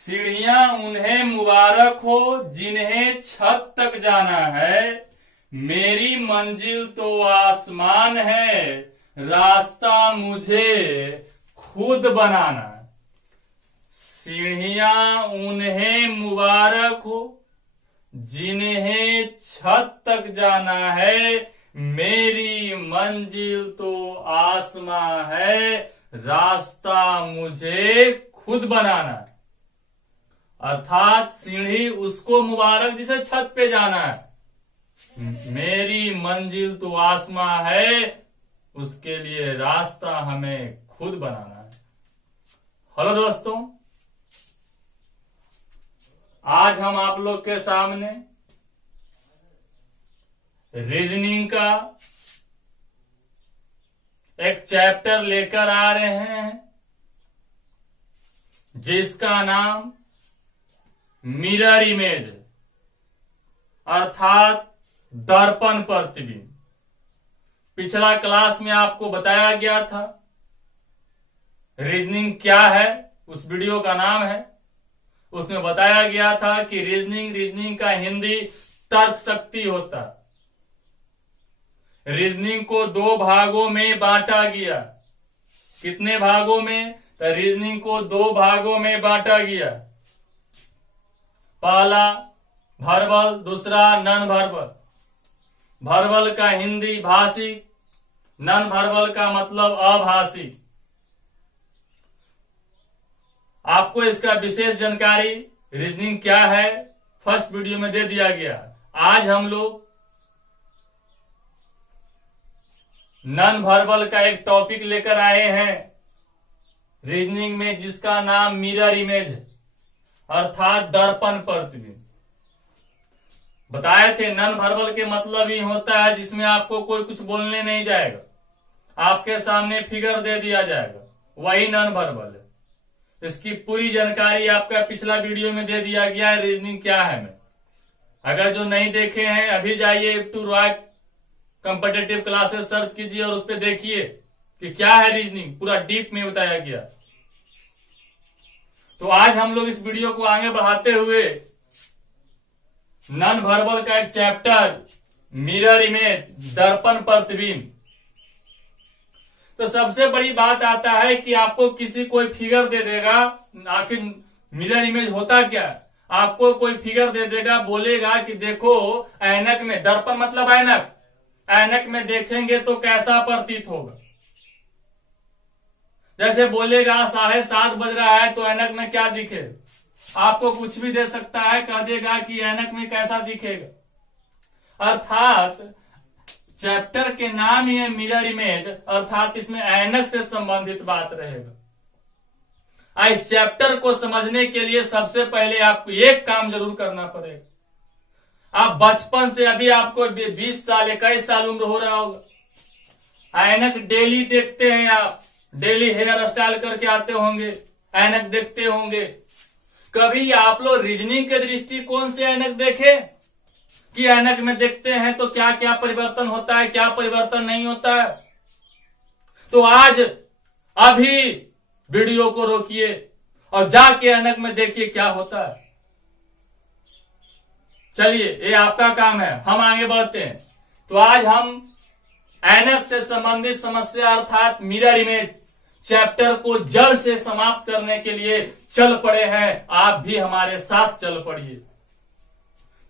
सीढ़ियां उन्हें मुबारक हो जिन्हें छत तक जाना है। मेरी मंजिल तो आसमान है, रास्ता मुझे खुद बनाना है। सीढ़ियां उन्हें मुबारक हो जिन्हें छत तक जाना है। मेरी मंजिल तो आसमां है, रास्ता मुझे खुद बनाना है। अर्थात सीढ़ी उसको मुबारक जिसे छत पे जाना है। मेरी मंजिल तो आसमां है, उसके लिए रास्ता हमें खुद बनाना है। हेलो दोस्तों, आज हम आप लोग के सामने रीजनिंग का एक चैप्टर लेकर आ रहे हैं जिसका नाम मिरर इमेज अर्थात दर्पण प्रतिबिंब। पिछला क्लास में आपको बताया गया था रीजनिंग क्या है, उस वीडियो का नाम है। उसमें बताया गया था कि रीजनिंग का हिंदी तर्क शक्ति होता है। रीजनिंग को दो भागों में बांटा गया। कितने भागों में? तो रीजनिंग को दो भागों में बांटा गया। पहला वर्बल, दूसरा नॉन वर्बल। वर्बल का हिंदी भाषिक, नॉन वर्बल का मतलब अभाषिक। आपको इसका विशेष जानकारी रीजनिंग क्या है फर्स्ट वीडियो में दे दिया गया। आज हम लोग नॉन वर्बल का एक टॉपिक लेकर आए हैं रीजनिंग में, जिसका नाम मिरर इमेज है अर्थात दर्पण प्रतिबिंब। बताए थे नॉन वर्बल के मतलब ही होता है जिसमें आपको कोई कुछ बोलने नहीं जाएगा, आपके सामने फिगर दे दिया जाएगा, वही नॉन वर्बल है। इसकी पूरी जानकारी आपका पिछला वीडियो में दे दिया गया है रीजनिंग क्या है में। अगर जो नहीं देखे हैं अभी जाइए to Roy competitive classes search कीजिए और उस पर देखिए कि क्या है रीजनिंग, पूरा डीप में बताया गया। तो आज हम लोग इस वीडियो को आगे बढ़ाते हुए नॉन वर्बल का एक चैप्टर मिरर इमेज दर्पण प्रतिबिंब। तो सबसे बड़ी बात आता है कि आपको किसी कोई फिगर दे देगा। आखिर मिरर इमेज होता क्या है? आपको कोई फिगर दे देगा, बोलेगा कि देखो ऐनक में, दर्पण मतलब ऐनक, ऐनक में देखेंगे तो कैसा प्रतीत होगा। जैसे बोलेगा 7:30 बज रहा है तो ऐनक में क्या दिखे, आपको कुछ भी दे सकता है, कह देगा कि ऐनक में कैसा दिखेगा। अर्थात चैप्टर के नाम ही है मिरर इमेज, अर्थात इसमें ऐनक से संबंधित बात रहेगा। इस चैप्टर को समझने के लिए सबसे पहले आपको एक काम जरूर करना पड़ेगा। आप बचपन से, अभी आपको 20 साल 21 साल उम्र हो रहा होगा, ऐनक डेली देखते हैं आप, डेली हेयर स्टाइल करके आते होंगे, ऐनक देखते होंगे। कभी आप लोग रीजनिंग के दृष्टिकोण से ऐनक देखे कि ऐनक में देखते हैं तो क्या क्या परिवर्तन होता है, क्या परिवर्तन नहीं होता है? तो आज अभी वीडियो को रोकिए और जाके ऐनक में देखिए क्या होता है। चलिए, ये आपका काम है, हम आगे बढ़ते हैं। तो आज हम ऐनक से संबंधित समस्या अर्थात मिरर इमेज चैप्टर को जड़ से समाप्त करने के लिए चल पड़े हैं। आप भी हमारे साथ चल पड़िए।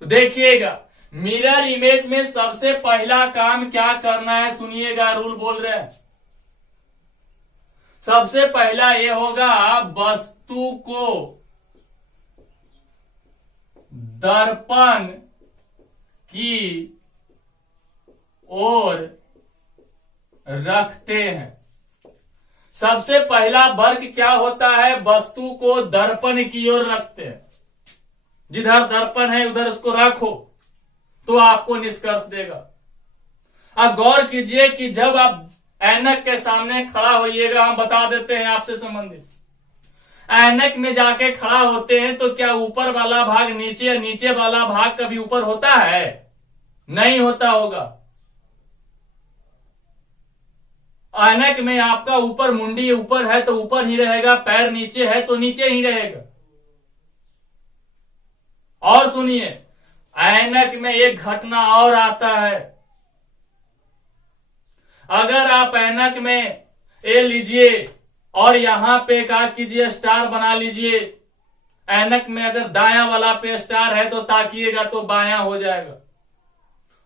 तो देखिएगा, मिरर इमेज में सबसे पहला काम क्या करना है, सुनिएगा, रूल बोल रहे हैं। सबसे पहला ये होगा, वस्तु को दर्पण की ओर रखते हैं। सबसे पहला वर्ग क्या होता है, वस्तु को दर्पण की ओर रखते हैं। जिधर दर्पण है उधर उसको रखो तो आपको निष्कर्ष देगा। अब गौर कीजिए कि जब आप ऐनक के सामने खड़ा होइएगा, हम बता देते हैं आपसे संबंधित, ऐनक में जाके खड़ा होते हैं तो क्या ऊपर वाला भाग नीचे, नीचे वाला भाग कभी ऊपर होता है? नहीं होता होगा। ऐनक में आपका ऊपर मुंडी ऊपर है तो ऊपर ही रहेगा, पैर नीचे है तो नीचे ही रहेगा। और सुनिए, ऐनक में एक घटना और आता है। अगर आप ऐनक में ए लीजिए और यहां पे क्या कीजिए, स्टार बना लीजिए। ऐनक में अगर दायां वाला पे स्टार है तो ताकिएगा तो बायां हो जाएगा,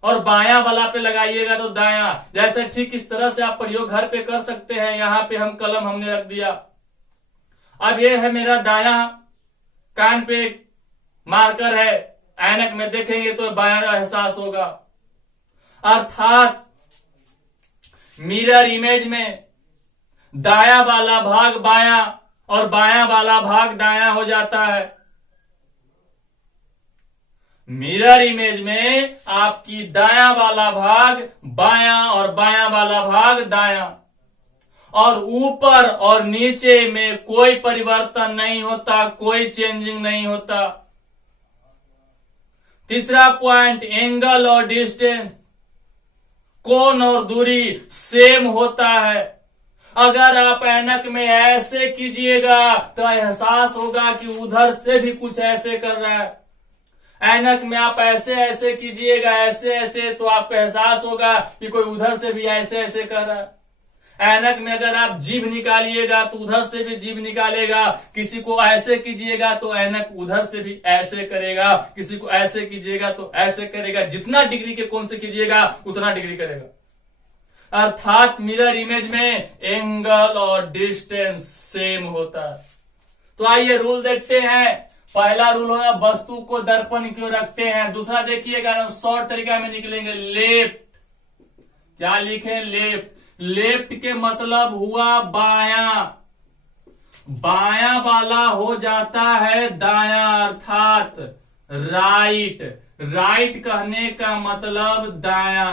और बायां वाला पे लगाइएगा तो दायां। जैसे ठीक इस तरह से आप प्रयोग घर पे कर सकते हैं। यहां पे हम कलम हमने रख दिया। अब ये है मेरा दायां कान पे मार्कर है, ऐनक में देखेंगे तो बायां का एहसास होगा। अर्थात मिरर इमेज में दायां वाला भाग बायां और बायां वाला भाग दायां हो जाता है। मिरर इमेज में आपकी दायां वाला भाग बायां और बायां वाला भाग दायां, और ऊपर और नीचे में कोई परिवर्तन नहीं होता, कोई चेंजिंग नहीं होता। तीसरा पॉइंट, एंगल और डिस्टेंस, कोण और दूरी सेम होता है। अगर आप ऐनक में ऐसे कीजिएगा तो एहसास होगा कि उधर से भी कुछ ऐसे कर रहा है। ऐनक में आप ऐसे ऐसे कीजिएगा, ऐसे ऐसे, तो आपको एहसास होगा कि कोई उधर से भी ऐसे ऐसे कर रहा है। ऐनक में अगर आप जीभ निकालिएगा तो उधर से भी जीभ निकालेगा। किसी को ऐसे कीजिएगा तो ऐनक उधर से भी ऐसे करेगा, किसी को ऐसे कीजिएगा तो ऐसे करेगा। जितना डिग्री के कोण से कीजिएगा उतना डिग्री करेगा। अर्थात मिरर इमेज में एंगल और डिस्टेंस सेम होता है। तो आइए रूल देखते हैं। पहला रूल होगा वस्तु को दर्पण क्यों रखते हैं। दूसरा देखिएगा, शॉर्ट तरीका में निकलेंगे। लेफ्ट, क्या लिखे, लेफ्ट। लेफ्ट के मतलब हुआ बायां, बायां वाला हो जाता है दायां, अर्थात राइट। राइट कहने का मतलब दायां।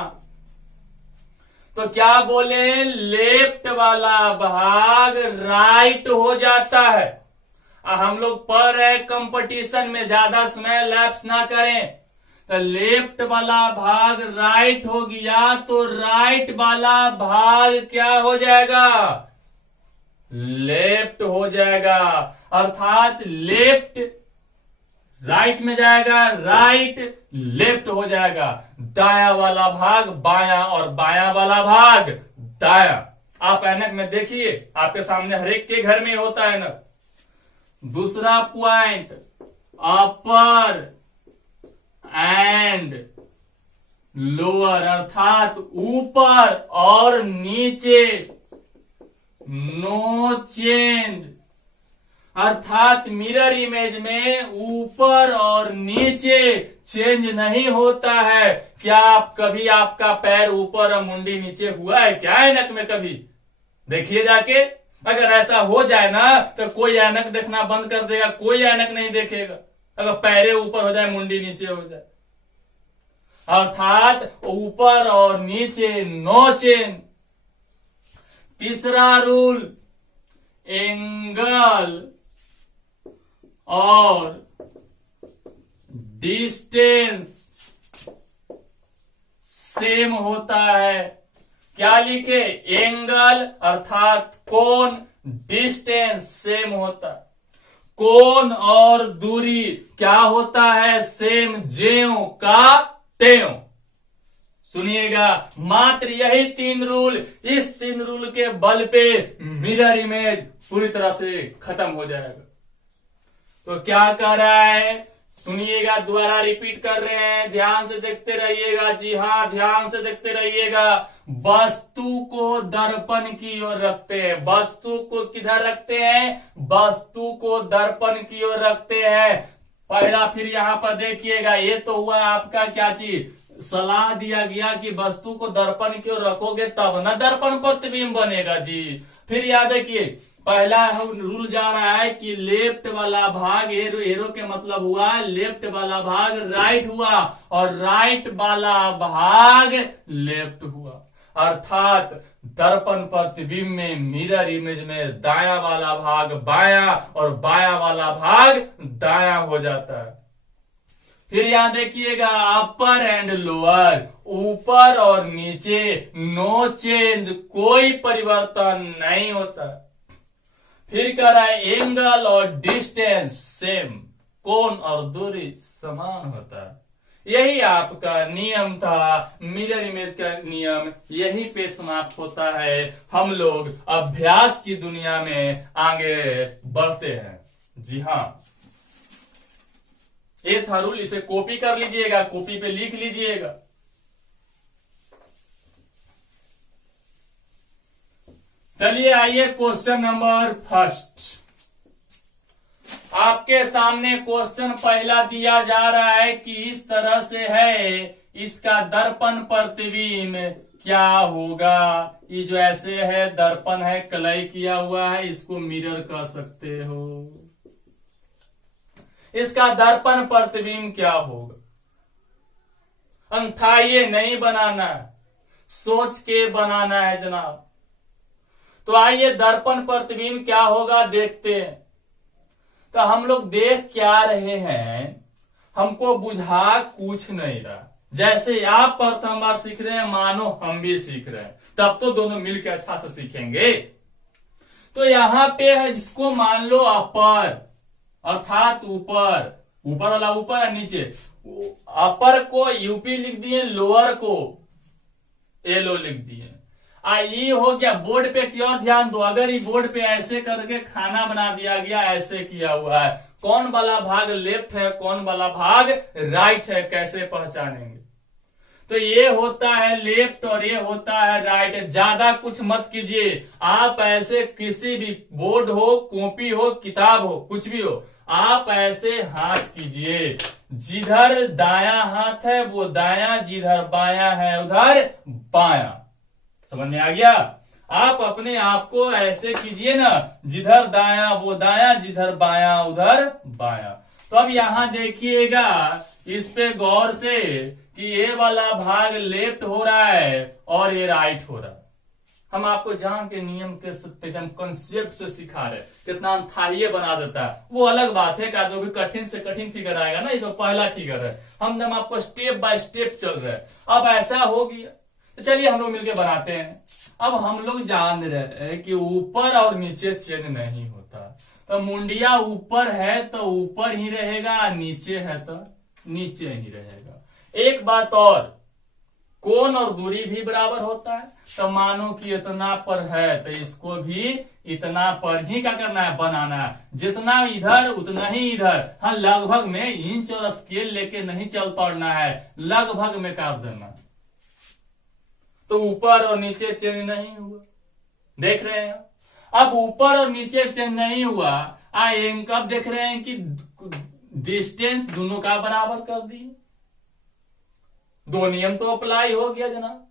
तो क्या बोले, लेफ्ट वाला भाग राइट हो जाता है। हम लोग पढ़ रहे कंपटीशन में, ज्यादा समय लैप्स ना करें। तो लेफ्ट वाला भाग राइट हो गया तो राइट वाला भाग क्या हो जाएगा, लेफ्ट हो जाएगा। अर्थात लेफ्ट राइट में जाएगा, राइट लेफ्ट हो जाएगा। दायां वाला भाग बायां और बायां वाला भाग दायां। आप ऐनक में देखिए, आपके सामने हर एक के घर में होता है ना। दूसरा पॉइंट, अपर एंड लोअर, अर्थात ऊपर और नीचे, नो चेंज। अर्थात मिरर इमेज में ऊपर और नीचे चेंज नहीं होता है। क्या आप कभी आपका पैर ऊपर और मुंडी नीचे हुआ है क्या ऐनक में? कभी देखिए जाके। अगर ऐसा हो जाए ना तो कोई ऐनक देखना बंद कर देगा, कोई ऐनक नहीं देखेगा। अगर पैरे ऊपर हो जाए, मुंडी नीचे हो जाए। अर्थात ऊपर और नीचे नो चेंज। तीसरा रूल, एंगल और डिस्टेंस सेम होता है। क्या लिखे, एंगल अर्थात कोण, डिस्टेंस सेम होता है। कोण और दूरी क्या होता है, सेम, ज्यों का त्यों। सुनिएगा, मात्र यही 3 रूल, इस 3 रूल के बल पे मिरर इमेज पूरी तरह से खत्म हो जाएगा। तो क्या कर रहा है, सुनिएगा, दोबारा रिपीट कर रहे हैं, ध्यान से देखते रहिएगा। जी हाँ, ध्यान से देखते रहिएगा। वस्तु को दर्पण की ओर रखते हैं। वस्तु को किधर रखते हैं, वस्तु को दर्पण की ओर रखते हैं। पहला, फिर यहां पर देखिएगा, ये तो हुआ आपका क्या चीज, सलाह दिया गया कि वस्तु को दर्पण की ओर रखोगे तब ना दर्पण प्रतिबिंब बनेगा जी। फिर याद देखिए, पहला रूल जा रहा है कि लेफ्ट वाला भाग, एरो के मतलब हुआ लेफ्ट वाला भाग राइट हुआ और राइट वाला भाग लेफ्ट हुआ। अर्थात दर्पण प्रतिबिंब में, मिरर इमेज में दायां वाला भाग बायां और बायां वाला भाग दायां हो जाता है। फिर यहां देखिएगा, अपर एंड लोअर, ऊपर और नीचे नो चेंज, कोई परिवर्तन नहीं होता। फिर कह रहा है एंगल और डिस्टेंस सेम। कोण और दूरी समान होता है। यही आपका नियम था, मिरर इमेज का नियम यही पे समाप्त होता है। हम लोग अभ्यास की दुनिया में आगे बढ़ते हैं। जी हाँ, ये था रूल, इसे कॉपी कर लीजिएगा, कॉपी पे लिख लीजिएगा। चलिए आइए क्वेश्चन नंबर फर्स्ट। आपके सामने क्वेश्चन पहला दिया जा रहा है कि इस तरह से है, इसका दर्पण प्रतिबिंब क्या होगा। ये जो ऐसे है दर्पण है, कलई किया हुआ है, इसको मिरर कह सकते हो। इसका दर्पण प्रतिबिंब क्या होगा। अन्यथा ये नहीं बनाना है, सोच के बनाना है जनाब। तो आइए दर्पण प्रतिबिंब क्या होगा देखते हैं। तो हम लोग देख क्या रहे हैं, हमको बुझा कुछ नहीं रहा। जैसे आप प्रथम बार सीख रहे हैं, मानो हम भी सीख रहे हैं, तब तो दोनों मिलकर अच्छा से सीखेंगे। तो यहां पे है, जिसको मान लो अपर अर्थात ऊपर, ऊपर वाला ऊपर है, नीचे अपर को यूपी लिख दिए, लोअर को एलो लिख दिए। ये हो गया। बोर्ड पे एक और ध्यान दो, अगर ये बोर्ड पे ऐसे करके खाना बना दिया गया, ऐसे किया हुआ है, कौन वाला भाग लेफ्ट है, कौन वाला भाग राइट है, कैसे पहचानेंगे। तो ये होता है लेफ्ट और ये होता है राइट। ज्यादा कुछ मत कीजिए, आप ऐसे किसी भी बोर्ड हो, कॉपी हो, किताब हो, कुछ भी हो, आप ऐसे हाथ कीजिए। जिधर दायां हाथ है वो दायां, जिधर बायां है उधर बायां। समझ में आ गया। आप अपने आप को ऐसे कीजिए ना, जिधर दायां वो दायां, जिधर बायां उधर बायां। तो अब यहां देखिएगा, इस पे गौर से कि ये वाला भाग लेफ्ट हो रहा है और ये राइट हो रहा है। हम आपको जान के नियम के एकदम कंसेप्ट से सिखा रहे, कितना अनथाइये बना देता है वो अलग बात है। क्या जो भी कठिन से कठिन फिगर आएगा ना, ये तो पहला फिगर है, हम आपको स्टेप बाय स्टेप चल रहे हैं। अब ऐसा हो गया, तो चलिए हम लोग मिलकर बनाते हैं। अब हम लोग जान रहे हैं कि ऊपर और नीचे चेंज नहीं होता। तो मुंडिया ऊपर है तो ऊपर ही रहेगा, नीचे है तो नीचे ही रहेगा। एक बात और, कोण और दूरी भी बराबर होता है। तो मानो कि इतना पर है तो इसको भी इतना पर ही क्या करना है, बनाना है। जितना इधर उतना ही इधर। हाँ, लगभग में इंच और स्केल लेके नहीं चल पड़ना है, लगभग में कर देना। तो ऊपर और नीचे चेंज नहीं हुआ, देख रहे हैं। अब ऊपर और नीचे चेंज नहीं हुआ, कब देख रहे हैं कि डिस्टेंस दोनों का बराबर कर दिए। दो नियम तो अप्लाई हो गया जनाब।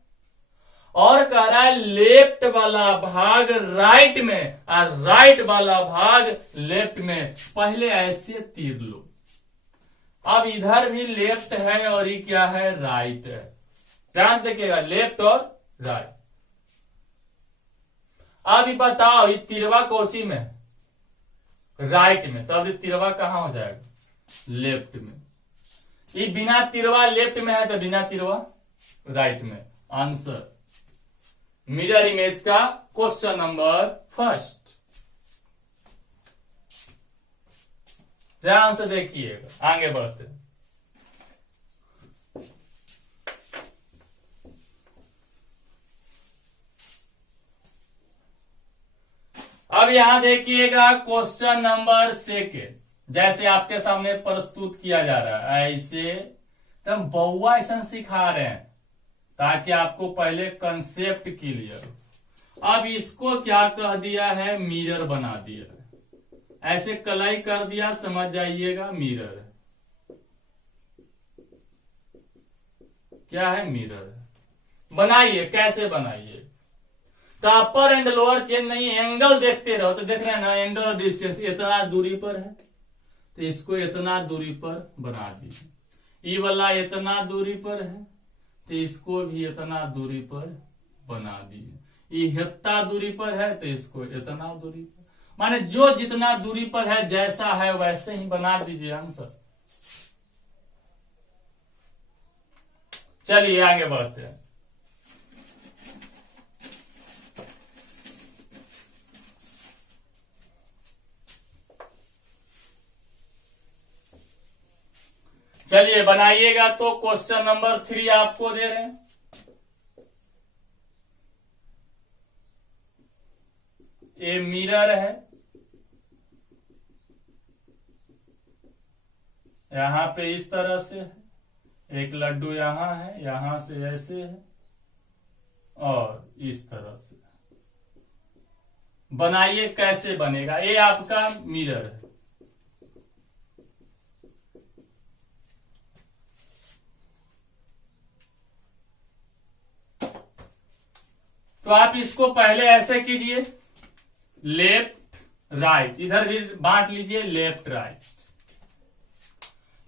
और कह रहा है लेफ्ट वाला भाग राइट में और राइट वाला भाग लेफ्ट में। पहले ऐसे तीर लो। अब इधर भी लेफ्ट है और ये क्या है, राइट है। ध्यान से देखिएगा, लेफ्ट और राइट। अब ये बताओ, ये तिरवा कोची में, राइट में, तो अब ये तिरवा कहां हो जाएगा, लेफ्ट में। ये बिना तिरवा लेफ्ट में है तो बिना तिरवा राइट में। आंसर मिरर इमेज का क्वेश्चन नंबर फर्स्ट। ध्यान से देखिएगा, आगे बढ़ते हैं। अब यहां देखिएगा क्वेश्चन नंबर सेकेंड। जैसे आपके सामने प्रस्तुत किया जा रहा है, ऐसे तो हम बहुआ ऐसा सिखा रहे हैं ताकि आपको पहले कंसेप्ट क्लियर हो। अब इसको क्या कह दिया है, मिरर बना दिया है। ऐसे कलाई कर दिया, समझ जाइएगा मिरर है। क्या है, मिरर है। बनाइए, कैसे बनाइए। तो अपर एंड लोअर चेंज नहीं, एंगल देखते रहो। तो देख रहे हैं ना, एंगल और डिस्टेंस इतना दूरी पर है तो इसको इतना दूरी पर बना दीजिए। ये वाला इतना दूरी पर है तो इसको भी इतना दूरी पर बना दीजिए। ये इतना दूरी पर है तो इसको इतना दूरी पर, माने जो जितना दूरी पर है जैसा है वैसे ही बना दीजिए आंसर। चलिए आगे बढ़ते हैं। चलिए बनाइएगा। तो क्वेश्चन नंबर 3 आपको दे रहे हैं। ये मिरर है, यहां पे इस तरह से है, एक लड्डू यहां है, यहां से ऐसे है और इस तरह से। बनाइए कैसे बनेगा। ये आपका मिरर है। तो आप इसको पहले ऐसे कीजिए, लेफ्ट राइट, इधर भी बांट लीजिए, लेफ्ट राइट।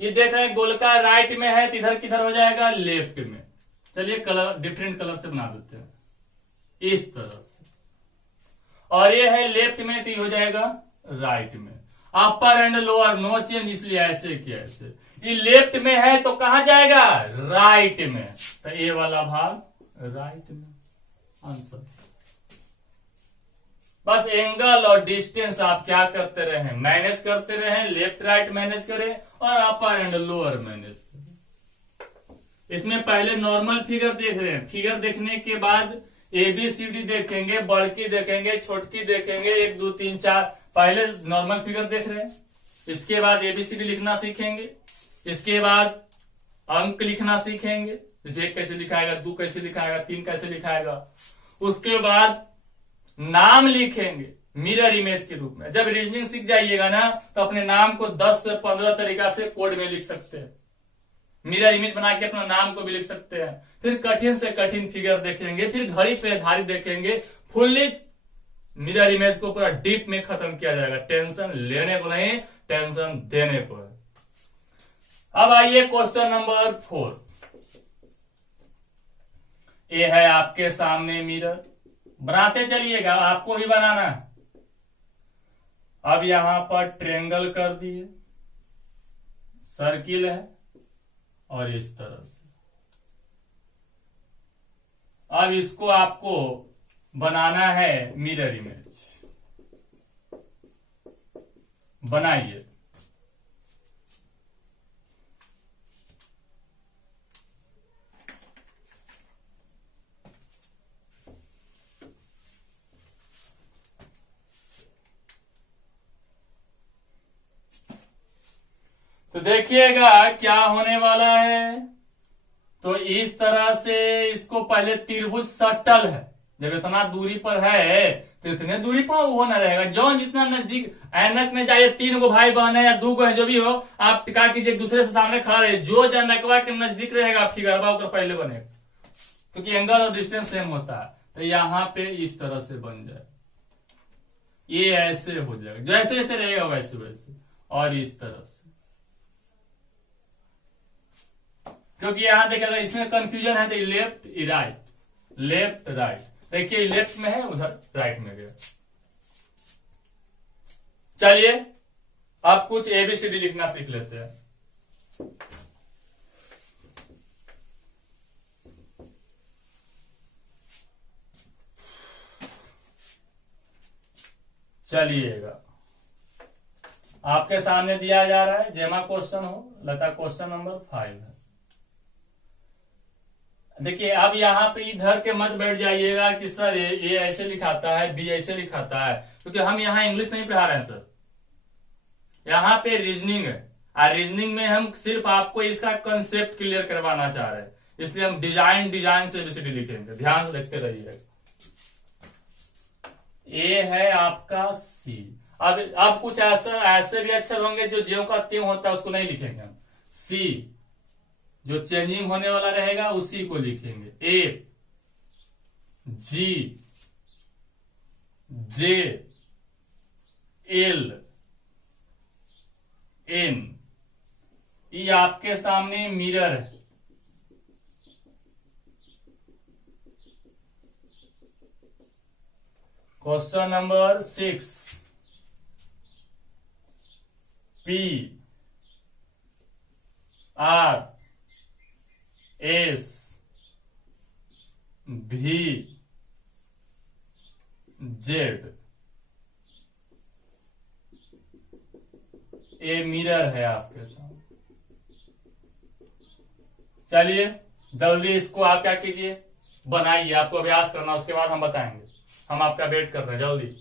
ये देख रहे हैं गोलका राइट में है, तो इधर किधर हो जाएगा, लेफ्ट में। चलिए कलर डिफरेंट कलर से बना देते हैं, इस तरह से। और ये है लेफ्ट में, तो ये हो जाएगा राइट में। अपर एंड लोअर नो चेंज, इसलिए ऐसे किया ऐसे। ये लेफ्ट में है तो कहां जाएगा, राइट में। तो ये वाला भाग राइट में, आंसर। बस एंगल और डिस्टेंस आप क्या करते रहे, मैनेज करते रहे, लेफ्ट राइट मैनेज करें और अपर एंड लोअर मैनेज करें। इसमें पहले नॉर्मल फिगर देख रहे हैं, फिगर देखने के बाद ABCD देखेंगे, बड़की देखेंगे, छोटकी देखेंगे, 1 2 3 4। पहले नॉर्मल फिगर देख रहे हैं, इसके बाद ABCD लिखना सीखेंगे, इसके बाद अंक लिखना सीखेंगे, जैसे 1 कैसे लिखाएगा, 2 कैसे लिखाएगा, 3 कैसे लिखाएगा। उसके बाद नाम लिखेंगे मिरर इमेज के रूप में। जब रीजनिंग सीख जाइएगा ना, तो अपने नाम को 10 से 15 तरीका से कोड में लिख सकते हैं। मिरर इमेज बना के अपना नाम को भी लिख सकते हैं। फिर कठिन से कठिन फिगर देखेंगे, फिर घड़ी पे आधारित देखेंगे। फुल्ली मिरर इमेज को पूरा डीप में खत्म किया जाएगा। टेंशन लेने को नहीं, टेंशन देने को है। अब आइए क्वेश्चन नंबर 4। ये है आपके सामने मिरर, बनाते चलिएगा, आपको भी बनाना है। अब यहां पर ट्रायंगल कर दिए, सर्किल है और इस तरह से। अब इसको आपको बनाना है मिरर इमेज। बनाइए। तो देखिएगा क्या होने वाला है। तो इस तरह से इसको पहले त्रिभुज सटल है, जब इतना दूरी पर है तो इतने दूरी पर वो होना रहेगा। जो जितना नजदीक ऐनक में जाइए, 3 गो भाई बहन है या 2 गो है, जो भी हो, आप टिका कीजिए, एक दूसरे से सामने खड़ा रहे। जो जनकवा के नजदीक रहेगा फिगरवा उधर पहले बनेगा, क्योंकि एंगल और डिस्टेंस सेम होता है। तो यहां पे इस तरह से बन जाए, ये ऐसे हो जाएगा, जैसे जैसे रहेगा वैसे वैसे, और इस तरह से। क्योंकि यहां देखिएगा इसमें कंफ्यूजन है, तो लेफ्ट राइट, लेफ्ट राइट। देखिए लेफ्ट में है, उधर राइट में गया। चलिए अब कुछ ABCD लिखना सीख लेते हैं। चलिएगा, आपके सामने दिया जा रहा है, जेमा क्वेश्चन हो, लता क्वेश्चन नंबर 5 है। देखिए अब यहाँ पे इधर के मत बैठ जाइएगा कि सर ये ऐसे लिखाता है, बी ऐसे लिखाता है, क्योंकि हम यहाँ इंग्लिश नहीं पढ़ा रहे हैं सर, यहाँ पे रीजनिंग है। और रीजनिंग में हम सिर्फ आपको इसका कंसेप्ट क्लियर करवाना चाह रहे हैं, इसलिए हम डिजाइन से ABCD लिखेंगे। ध्यान से देखते रहिए। ए है आपका C। अब कुछ ऐसे भी अक्षर होंगे जो ज्यों का त्यों होता है, उसको नहीं लिखेंगे हम। C जो चेंजिंग होने वाला रहेगा उसी को लिखेंगे। A, G, J, L, N। ये आपके सामने मिरर है। Question number 6। P, R, S, V, Z। ये मिरर है आपके सामने। चलिए जल्दी इसको आप क्या कीजिए, बनाइए, आपको अभ्यास करना, उसके बाद हम बताएंगे। हम आपका वेट कर रहे हैं, जल्दी।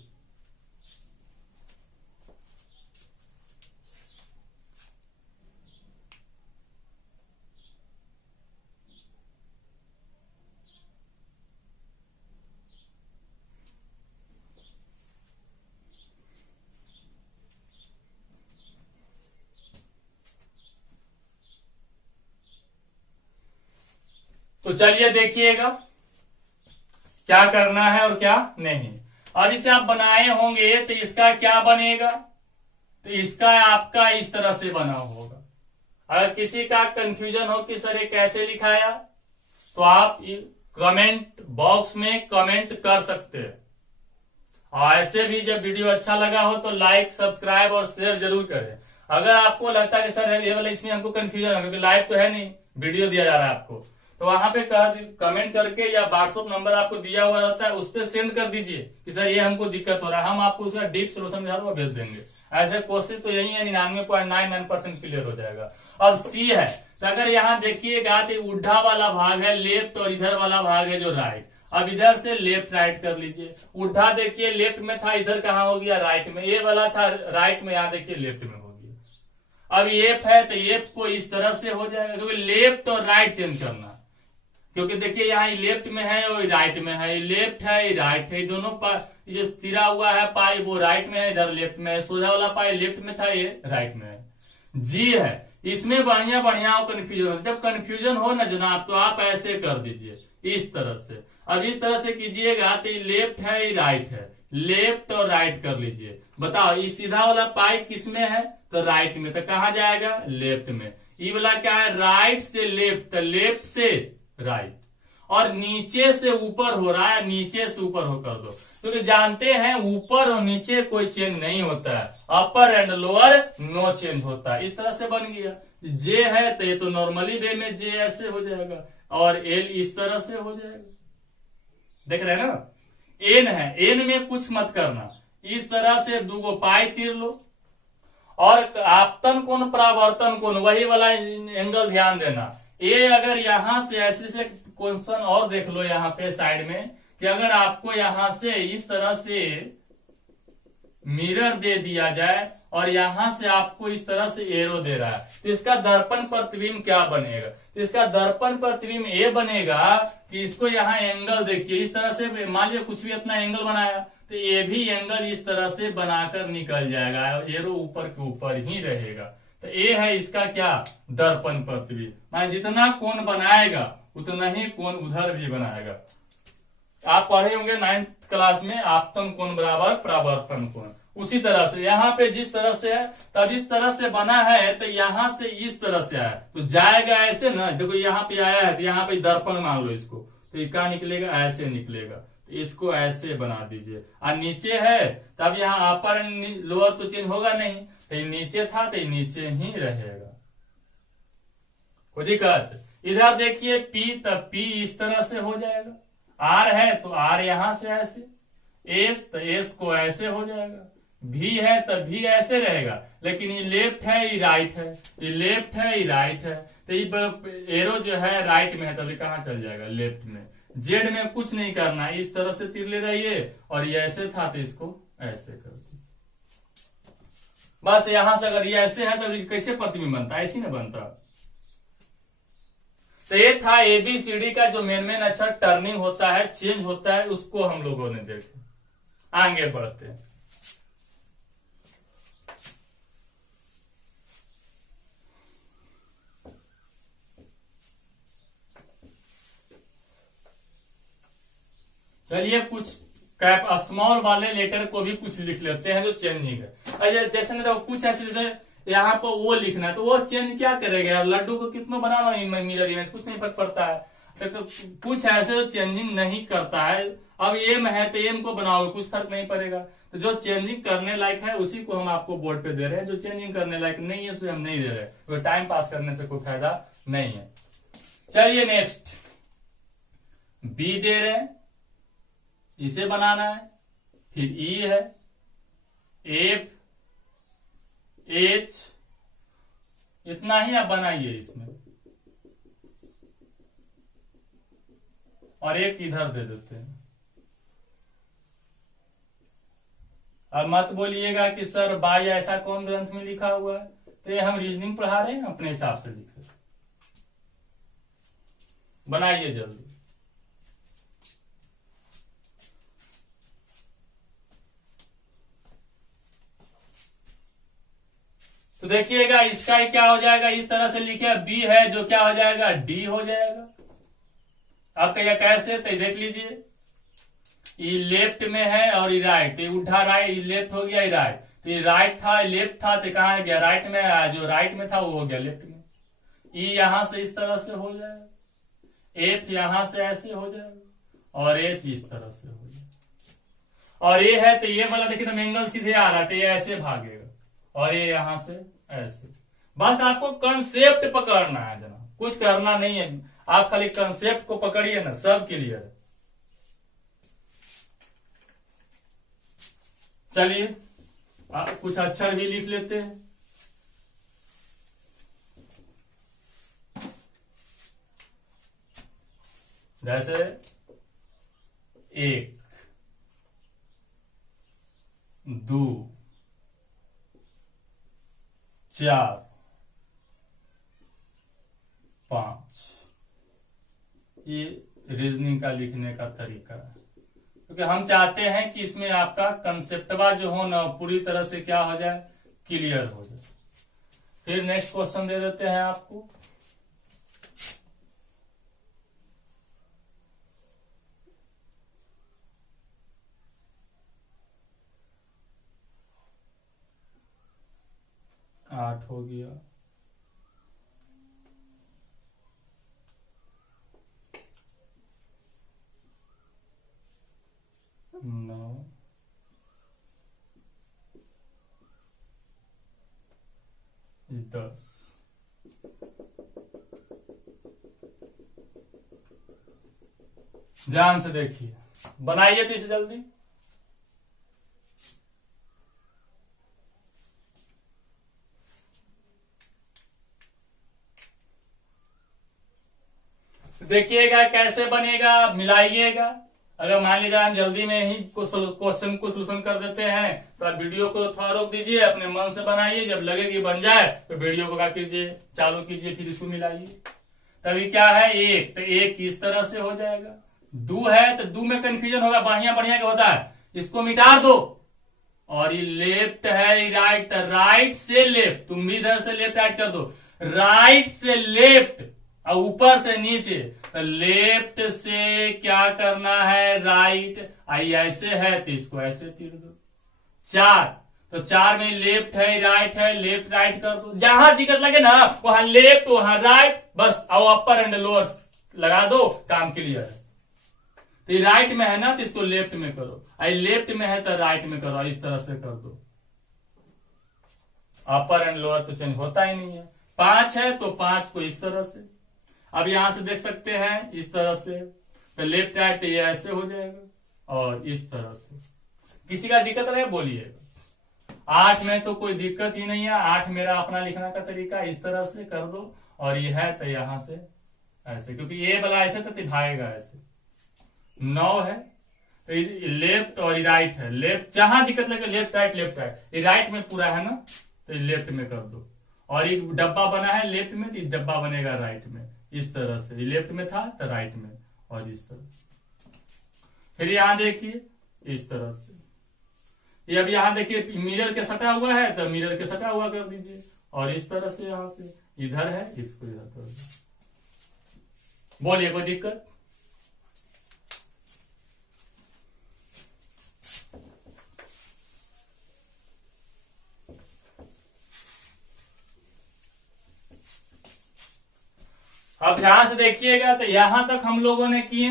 तो चलिए देखिएगा क्या करना है और क्या नहीं। अब इसे आप बनाए होंगे तो इसका क्या बनेगा, तो इसका आपका इस तरह से बना होगा। अगर किसी का कंफ्यूजन हो कि सर ये कैसे लिखाया, तो आप कमेंट बॉक्स में कमेंट कर सकते हैं। और ऐसे भी जब वीडियो अच्छा लगा हो तो लाइक, सब्सक्राइब और शेयर जरूर करें। अगर आपको लगता है कि सर ये वाला इसमें हमको कंफ्यूजन है क्योंकि लाइव तो है नहीं, वीडियो दिया जा रहा है आपको, तो वहां पे कमेंट करके या व्हाट्सएप नंबर आपको दिया हुआ रहता है, उस पर सेंड कर दीजिए कि सर ये हमको दिक्कत हो रहा है, हम आपको उसका डीप सोल्यूशन के साथ वो भेज देंगे। ऐसे कोशिश तो यही है, 99.99% क्लियर हो जाएगा। अब सी है, तो अगर यहाँ देखिएगा तो उड्ढा वाला भाग है लेफ्ट और इधर वाला भाग है जो राइट। अब इधर से लेफ्ट राइट कर लीजिए। उड्ढा देखिए लेफ्ट में था, इधर कहाँ हो गया, राइट में। ये वाला था राइट में, यहाँ देखिए लेफ्ट में हो गया। अब एफ है तो एफ को इस तरह से हो जाएगा, क्योंकि लेफ्ट और राइट चेंज करना, क्योंकि देखिए यहाँ लेफ्ट में है और राइट में है, लेफ्ट है राइट है, दोनों जो तिरा हुआ है पाई वो राइट में है, इधर लेफ्ट में है। सोजा वाला पाई लेफ्ट में था, ये राइट में है। जी है, इसमें बढ़िया बढ़िया कंफ्यूजन हो। जब कंफ्यूजन हो ना जनाब, तो आप ऐसे कर दीजिए इस तरह से। अब इस तरह से कीजिएगा तो लेफ्ट है ये राइट है, लेफ्ट और राइट कर लीजिए। बताओ इस सीधा वाला पाई किस में है, तो राइट में, तो कहा जाएगा लेफ्ट में। ये वाला क्या है, राइट से लेफ्ट, तो लेफ्ट से राइट। और नीचे से ऊपर हो रहा है, नीचे से ऊपर हो कर दो, क्योंकि तो जानते हैं ऊपर और नीचे कोई चेंज नहीं होता है, अपर एंड लोअर नो चेंज होता है। इस तरह से बन गया। जे है तो ये तो नॉर्मली वे में जे ऐसे हो जाएगा और एल इस तरह से हो जाएगा, देख रहे हैं ना। एन है, एन में कुछ मत करना, इस तरह से दूगो पाई तीर लो और आपतन कोण परावर्तन कोण वही वाला एंगल ध्यान देना। ये अगर यहां से ऐसे से क्वेश्चन और देख लो यहाँ पे साइड में, कि अगर आपको यहां से इस तरह से मिरर दे दिया जाए और यहां से आपको इस तरह से एरो दे रहा है, तो इसका दर्पण प्रतिबिंब क्या बनेगा, तो इसका दर्पण प्रतिबिंब ये बनेगा कि इसको यहाँ एंगल देखिए इस तरह से, मान लिया कुछ भी अपना एंगल बनाया तो ये भी एंगल इस तरह से बनाकर निकल जाएगा, एरो ऊपर के ऊपर ही रहेगा। तो ये है इसका क्या, दर्पण प्रतिबिंब। मान जितना कोण बनाएगा उतना ही कोण उधर भी बनाएगा। आप पढ़े होंगे 9th क्लास में, आपतन कोण बराबर परावर्तन कोण। उसी तरह से यहाँ पे जिस तरह से है तब इस तरह से बना है, तो यहाँ से इस तरह से आया तो जाएगा ऐसे ना। देखो यहाँ पे आया है तो यहाँ पे दर्पण मान लो इसको, तो ये क्या निकलेगा, ऐसे निकलेगा। तो इसको ऐसे बना दीजिए। और नीचे है तब यहाँ अपर एंड लोअर तो चेंज होगा नहीं, तो ये नीचे था तो ये नीचे ही रहेगा, कोई दिक्कत। इधर देखिए पी, तब पी इस तरह से हो जाएगा। आर है तो आर यहां से ऐसे, एस तो एस को ऐसे हो जाएगा, भी है तो भी ऐसे रहेगा। लेकिन ये लेफ्ट है ये राइट है, ये लेफ्ट है ये राइट है, तो ये एरो जो है राइट में है तभी कहाँ चल जाएगा, लेफ्ट में। जेड में कुछ नहीं करना, इस तरह से तीर ले रहिए और ये ऐसे था तो इसको ऐसे कर दीजिए बस। यहां से अगर ये ऐसे है तो कैसे प्रतिबिंब बनता है, ऐसी ना बनता। तो ये था एबीसीडी का जो मेन अक्षर टर्निंग होता है, चेंज होता है, उसको हम लोगों ने देखा। आगे बढ़ते हैं। चलिए कुछ कैप स्मॉल वाले लेटर को भी कुछ लिख लेते हैं जो चेंजिंग है। जैसे ना कुछ ऐसे यहाँ पर वो लिखना है, तो वो चेंज क्या करेगा यार, लड्डू को कितना बनाना मिरर इमेज, कुछ नहीं फर्क पड़ता है। तो कुछ ऐसे जो चेंजिंग नहीं करता है। अब एम है तो एम को बनाओगे, कुछ फर्क नहीं पड़ेगा। तो जो चेंजिंग करने लायक है उसी को हम आपको बोर्ड पे दे रहे हैं, जो चेंजिंग करने लायक नहीं है उसे हम नहीं दे रहे, तो टाइम पास करने से कोई फायदा नहीं है। चलिए नेक्स्ट, बी दे रहे हैं, इसे बनाना है। फिर ई है, एफ, एच, इतना ही आप बनाइए इसमें। और एक इधर दे देते हैं। अब मत बोलिएगा कि सर बाई ऐसा कौन ग्रंथ में लिखा हुआ है, तो ये हम रीजनिंग पढ़ा रहे हैं, अपने हिसाब से लिख रहे हैं। बनाइए जल्दी। तो देखिएगा इसका ही क्या हो जाएगा, इस तरह से लिखे बी है जो क्या हो जाएगा डी हो जाएगा। अब कहिए कैसे, तो देख लीजिए ये लेफ्ट में है और ये राइट, तो उल्टा राइट, ये लेफ्ट हो गया ये राइट, तो ये राइट था लेफ्ट था, तो कहाँ गया राइट में, जो राइट में था वो हो गया लेफ्ट में। ई यहां से इस तरह से हो जाएगा, एफ यहां से ऐसे हो जाएगा और एच इस तरह से हो जाएगा। और ये है तो ये वाला देखिए तो एंगल सीधे आ रहा है, तो ये ऐसे भागेगा और ये यहां से ऐसे। बस आपको कंसेप्ट पकड़ना है जना, कुछ करना नहीं है, आप खाली कंसेप्ट को पकड़िए ना, सब क्लियर है। चलिए कुछ अक्षर भी लिख लेते हैं। जैसे 1 2 4 5, ये रीजनिंग का लिखने का तरीका है, क्योंकि हम चाहते हैं कि इसमें आपका कंसेप्टवा जो हो ना पूरी तरह से क्या हो जाए, क्लियर हो जाए। फिर नेक्स्ट क्वेश्चन दे देते हैं आपको। आठ हो गया, 9 10। ध्यान से देखिए, बनाइए तो इसे जल्दी। देखिएगा कैसे बनेगा, मिलाइएगा। अगर मान लीजिए हम जल्दी में ही क्वेश्चन को सोल्यूशन कर देते हैं तो आप वीडियो को थोड़ा रोक दीजिए, अपने मन से बनाइए, जब लगे कि बन जाए तो वीडियो को क्या कीजिए, चालू कीजिए, फिर इसको मिलाइए। तभी क्या है एक, तो एक इस तरह से हो जाएगा। दो है तो दो में कंफ्यूजन होगा, बढ़िया बढ़िया क्या होता है, इसको मिटा दो। और ये लेफ्ट है, ये राइट, राइट से लेफ्ट, तुम भी इधर से लेफ्ट राइट कर दो, राइट से लेफ्ट और ऊपर से नीचे, तो लेफ्ट से क्या करना है राइट, आई ऐसे है तो इसको ऐसे तीर दो। 4, तो 4 में लेफ्ट है राइट है, लेफ्ट राइट कर दो, जहां दिक्कत लगे ना वहां लेफ्ट वहां राइट, बस और अपर एंड लोअर लगा दो, काम क्लियर है। तो राइट में है ना तो इसको लेफ्ट में करो, आई लेफ्ट में है तो राइट में करो, इस तरह से कर दो। अपर एंड लोअर तो चेंज होता ही नहीं है। 5 है तो 5 को इस तरह से, अब यहां से देख सकते हैं इस तरह से, तो लेफ्ट राइट तो ये ऐसे हो जाएगा और इस तरह से। किसी का दिक्कत रहे बोलिएगा। 8 में तो कोई दिक्कत ही नहीं है, 8 मेरा अपना लिखने का तरीका, इस तरह से कर दो और ये है तो यहां से ऐसे, क्योंकि ये वाला ऐसे तो भागेगा ऐसे। 9 है तो लेफ्ट और राइट है, लेफ्ट जहां दिक्कत लगे लेफ्ट राइट लेफ्ट राइट, ये राइट में पूरा है ना तो लेफ्ट में कर दो। और एक डब्बा बना है लेफ्ट में तो डब्बा बनेगा राइट में, इस तरह से। लेफ्ट में था तो राइट में और इस तरह। फिर यहां देखिए इस तरह से, ये अब यहां देखिए मिरर के सटा हुआ है तो मिरर के सटा हुआ कर दीजिए और इस तरह से यहां से इधर है इसको इधर कर दीजिए। बोलिए कोई दिक्कत? अब ध्यान से देखिएगा, तो यहां तक हम लोगों ने किए।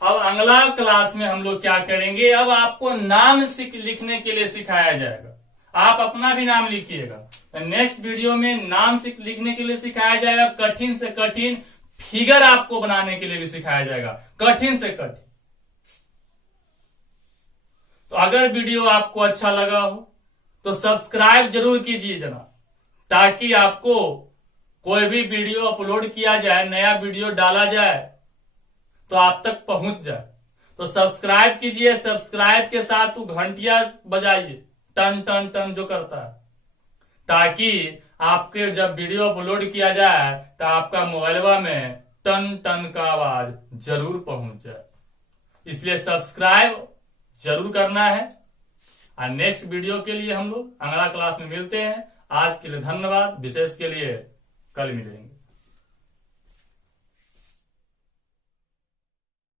अब अगला क्लास में हम लोग क्या करेंगे, अब आपको नाम लिखने के लिए सिखाया जाएगा। आप अपना भी नाम लिखिएगा। तो नेक्स्ट वीडियो में नाम लिखने के लिए सिखाया जाएगा, कठिन से कठिन फिगर आपको बनाने के लिए भी सिखाया जाएगा, कठिन से कठिन। तो अगर वीडियो आपको अच्छा लगा हो तो सब्सक्राइब जरूर कीजिए जना, ताकि आपको कोई भी वीडियो अपलोड किया जाए, नया वीडियो डाला जाए तो आप तक पहुंच जाए। तो सब्सक्राइब कीजिए, सब्सक्राइब के साथ तो घंटिया बजाइए, टन टन टन जो करता है, ताकि आपके जब वीडियो अपलोड किया जाए तो आपका मोबाइलवा में टन टन का आवाज जरूर पहुंच जाए। इसलिए सब्सक्राइब जरूर करना है। और नेक्स्ट वीडियो के लिए हम लोग अगला क्लास में मिलते हैं। आज के लिए धन्यवाद, विशेष के लिए कल मिलेंगे।